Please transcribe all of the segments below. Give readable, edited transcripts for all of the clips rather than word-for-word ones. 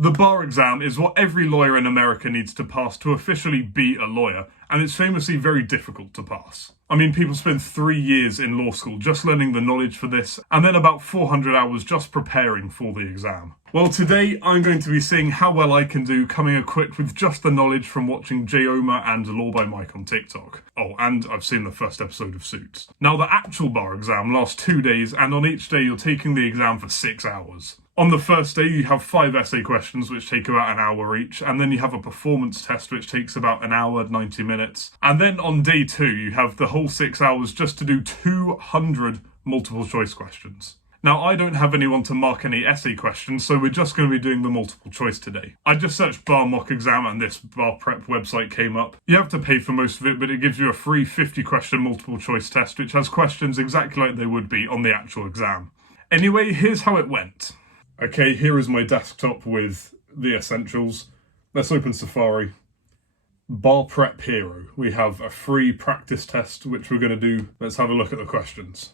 The bar exam is what every lawyer in America needs to pass to officially be a lawyer, and it's famously very difficult to pass. I mean, people spend 3 years in law school just learning the knowledge for this, and then about 400 hours just preparing for the exam. Well, today I'm going to be seeing how well I can do coming equipped with just the knowledge from watching Jayoma and Law by Mike on TikTok. Oh, and I've seen the first episode of Suits. Now, the actual bar exam lasts 2 days, and on each day you're taking the exam for 6 hours. On the first day, you have 5 essay questions, which take about an hour each, and then you have a performance test, which takes about an hour, 90 minutes. And then on day 2, you have the whole 6 hours just to do 200 multiple choice questions. Now, I don't have anyone to mark any essay questions, so we're just going to be doing the multiple choice today. I just searched bar mock exam and this bar prep website came up. You have to pay for most of it, but it gives you a free 50-question multiple choice test, which has questions exactly like they would be on the actual exam. Anyway, here's how it went. Okay, here is my desktop with the essentials. Let's open Safari. Bar Prep Hero. We have a free practice test, which we're going to do. Let's have a look at the questions.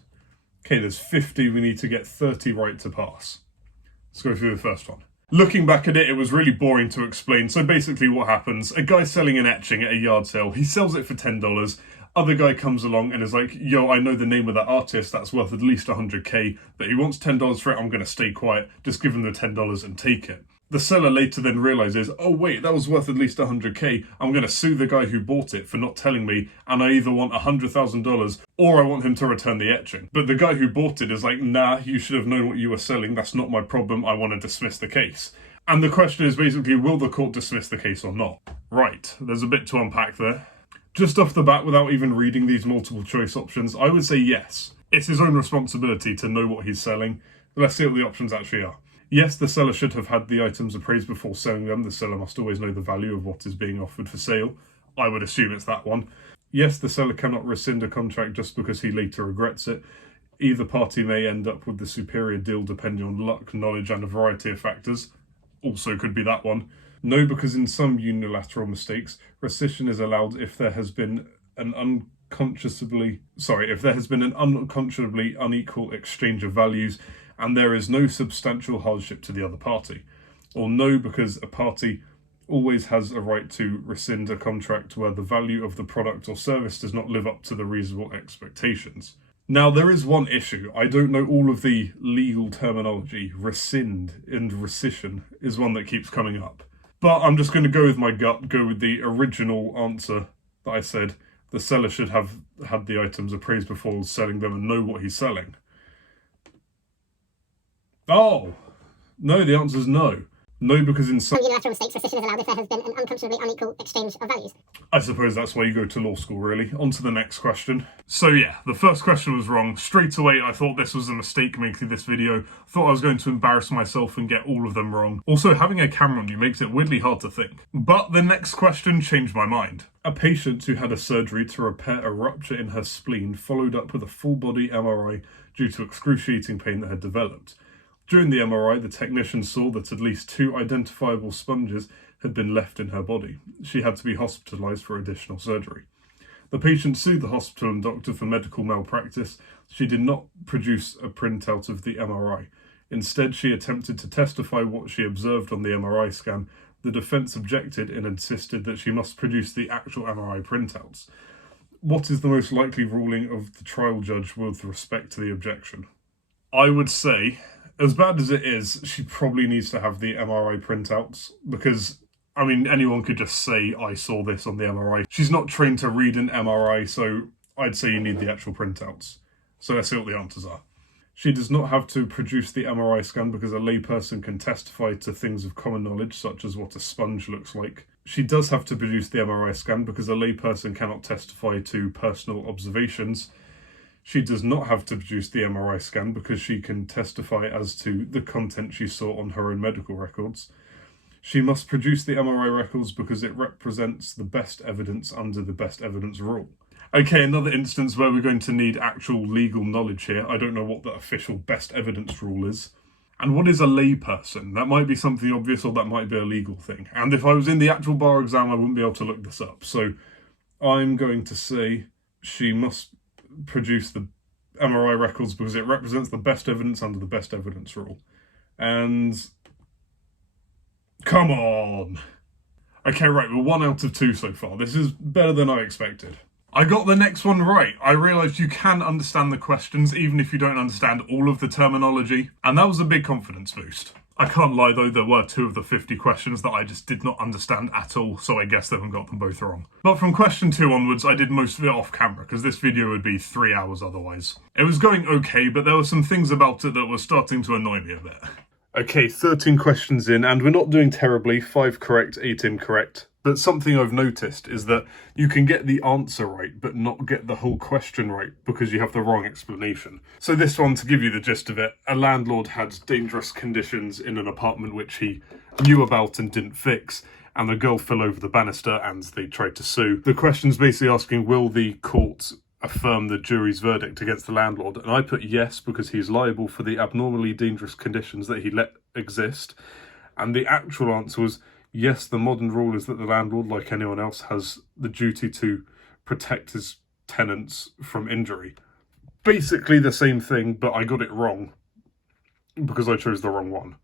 Okay, there's 50. We need to get 30 right to pass. Let's go through the first one. Looking back at it, it was really boring to explain. So basically what happens, a guy's selling an etching at a yard sale. He sells it for $10. Other guy comes along and is like, yo, I know the name of that artist, that's worth at least 100k, but he wants $10 for it, I'm going to stay quiet, just give him the $10 and take it. The seller later then realises, oh wait, that was worth at least 100k, I'm going to sue the guy who bought it for not telling me, and I either want $100,000 or I want him to return the etching. But the guy who bought it is like, nah, you should have known what you were selling, that's not my problem, I want to dismiss the case. And the question is basically, will the court dismiss the case or not? Right, there's a bit to unpack there. Just off the bat, without even reading these multiple choice options, I would say yes. It's his own responsibility to know what he's selling. Let's see what the options actually are. Yes, the seller should have had the items appraised before selling them. The seller must always know the value of what is being offered for sale. I would assume it's that one. Yes, the seller cannot rescind a contract just because he later regrets it. Either party may end up with the superior deal depending on luck, knowledge, and a variety of factors. Also could be that one. No, because in some unilateral mistakes, rescission is allowed if there has been an unconscionably unequal exchange of values and there is no substantial hardship to the other party. Or no, because a party always has a right to rescind a contract where the value of the product or service does not live up to the reasonable expectations. Now, there is one issue. I don't know all of the legal terminology. Rescind and rescission is one that keeps coming up. But I'm just going to go with my gut, go with the original answer that I said. The seller should have had the items appraised before selling them and know what he's selling. Oh! No, the answer is no. No, because in some unilateral mistakes, rescission is allowed if there has been an unconscionably unequal exchange of values. I suppose that's why you go to law school, really. On to the next question. So yeah, the first question was wrong. Straight away, I thought this was a mistake making this video. Thought I was going to embarrass myself and get all of them wrong. Also, having a camera on you makes it weirdly hard to think. But the next question changed my mind. A patient who had a surgery to repair a rupture in her spleen followed up with a full-body MRI due to excruciating pain that had developed. During the MRI, the technician saw that at least 2 identifiable sponges had been left in her body. She had to be hospitalised for additional surgery. The patient sued the hospital and doctor for medical malpractice. She did not produce a printout of the MRI. Instead, she attempted to testify what she observed on the MRI scan. The defence objected and insisted that she must produce the actual MRI printouts. What is the most likely ruling of the trial judge with respect to the objection? I would say, as bad as it is, she probably needs to have the MRI printouts because, I mean, anyone could just say, I saw this on the MRI. She's not trained to read an MRI, so I'd say you need the actual printouts. So let's see what the answers are. She does not have to produce the MRI scan because a layperson can testify to things of common knowledge, such as what a sponge looks like. She does have to produce the MRI scan because a layperson cannot testify to personal observations. She does not have to produce the MRI scan because she can testify as to the content she saw on her own medical records. She must produce the MRI records because it represents the best evidence under the best evidence rule. Okay, another instance where we're going to need actual legal knowledge here. I don't know what the official best evidence rule is. And what is a layperson? That might be something obvious or that might be a legal thing. And if I was in the actual bar exam, I wouldn't be able to look this up. So I'm going to say she must produce the MRI records because it represents the best evidence under the best evidence rule. And Come on. Okay, right, we're 1 out of 2 so far. This is better than I expected. I got the next one right. I realised you can understand the questions even if you don't understand all of the terminology, and that was a big confidence boost. I can't lie though, there were 2 of the 50 questions that I just did not understand at all, so I guess I haven't got them both wrong. But from question 2 onwards, I did most of it off camera, because this video would be 3 hours otherwise. It was going okay, but there were some things about it that were starting to annoy me a bit. Okay, 13 questions in, and we're not doing terribly, 5 correct, 8 incorrect. But something I've noticed is that you can get the answer right, but not get the whole question right because you have the wrong explanation. So this one, to give you the gist of it, a landlord had dangerous conditions in an apartment which he knew about and didn't fix, and the girl fell over the banister and they tried to sue. The question's basically asking, will the court affirm the jury's verdict against the landlord? And I put yes, because he's liable for the abnormally dangerous conditions that he let exist. And the actual answer was, yes, the modern rule is that the landlord, like anyone else, has the duty to protect his tenants from injury. Basically the same thing, but I got it wrong because I chose the wrong one.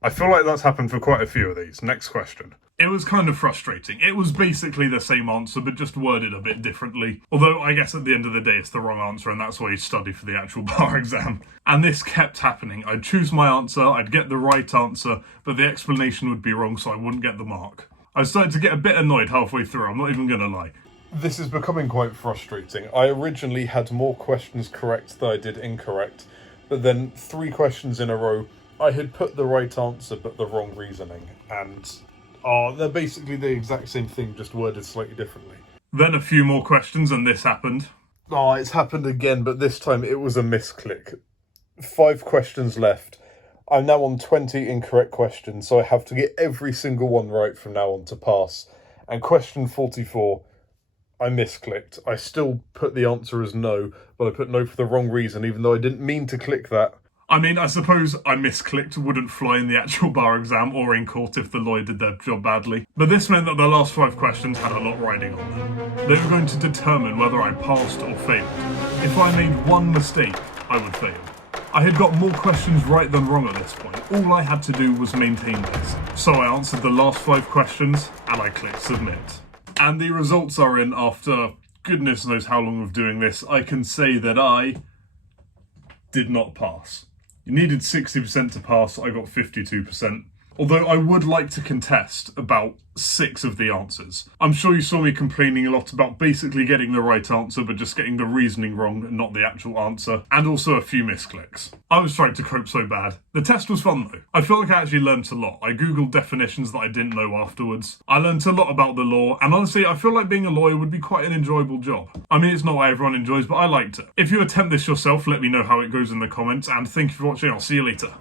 I feel like that's happened for quite a few of these. Next question. It was kind of frustrating. It was basically the same answer, but just worded a bit differently. Although, I guess at the end of the day, it's the wrong answer, and that's why you study for the actual bar exam. And this kept happening. I'd choose my answer, I'd get the right answer, but the explanation would be wrong, so I wouldn't get the mark. I started to get a bit annoyed halfway through, I'm not even gonna lie. This is becoming quite frustrating. I originally had more questions correct than I did incorrect, but then 3 questions in a row, I had put the right answer, but the wrong reasoning, and they're basically the exact same thing, just worded slightly differently. Then a few more questions and this happened. It's happened again, but this time it was a misclick. 5 questions left. I'm now on 20 incorrect questions, so I have to get every single one right from now on to pass. And question 44, I misclicked. I still put the answer as no, but I put no for the wrong reason, even though I didn't mean to click that. I mean, I suppose I misclicked wouldn't fly in the actual bar exam or in court if the lawyer did their job badly. But this meant that the last 5 questions had a lot riding on them. They were going to determine whether I passed or failed. If I made one mistake, I would fail. I had got more questions right than wrong at this point. All I had to do was maintain this. So I answered the last 5 questions and I clicked submit. And the results are in after goodness knows how long of doing this. I can say that I did not pass. You needed 60% to pass, I got 52%. Although I would like to contest about 6 of the answers. I'm sure you saw me complaining a lot about basically getting the right answer but just getting the reasoning wrong and not the actual answer, and also a few misclicks. I was trying to cope so bad. The test was fun though. I feel like I actually learned a lot. I googled definitions that I didn't know afterwards. I learned a lot about the law, and honestly I feel like being a lawyer would be quite an enjoyable job. I mean, it's not what everyone enjoys, but I liked it. If you attempt this yourself, let me know how it goes in the comments, and thank you for watching. I'll see you later.